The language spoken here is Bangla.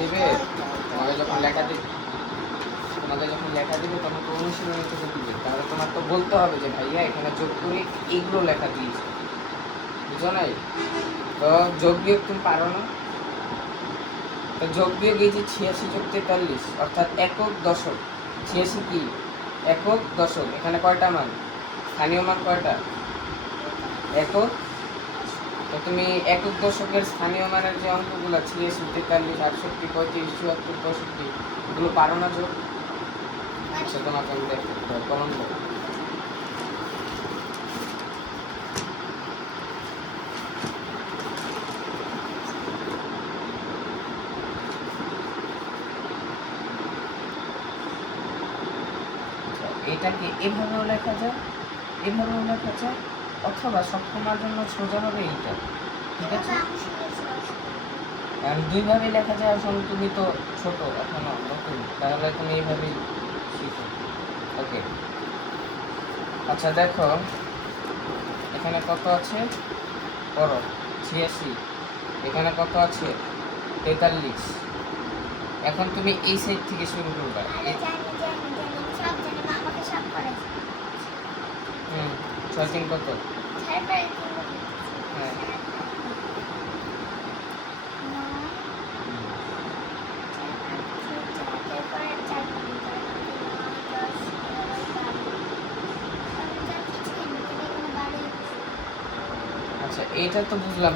দিবে, তোমাকে যখন লেখা দিবে তখন তো অনুশীলনী থেকে দিবে, তাহলে তোমার তো বলতে হবে যে ভাইয়া এখানে যোগ করে এইগুলো লেখা দিয়েছে, বুঝো নাই? তো যোগ বিয়োগ তুমি পারো না? তো যোগ বিয়োগ এই যে 86 যোগ 43 অর্থাৎ একক দশক। 86 কি একক দশক, এখানে কয়টা মান? স্থানীয় মান কয়টা? একক। তো তুমি একক দশকের স্থানীয় মানের যে অঙ্কগুলো 86, 43, 68, 35, 74, 65 এগুলো পারো না যোগ? আচ্ছা তোমাকে আমি দেখো, কলম দেখো। এটাকে এভাবেও লেখা যায়, এভাবেও লেখা যায়, অথবা সবসময়ের জন্য সোজা হবে এইটা, ঠিক আছে? আর দুইভাবে লেখা যায়, আসলে তুমি তো ছোট এখনো নতুন, তাহলে তুমি এইভাবেই শিখো। ওকে, আচ্ছা দেখো এখানে কত আছে পড়ো, 86, এখানে কত আছে 43। এখন তুমি এই সাইড থেকে শুরু করবা। হুম, 6 3 কত? হ্যাঁ, আচ্ছা এইটা তো বুঝলাম।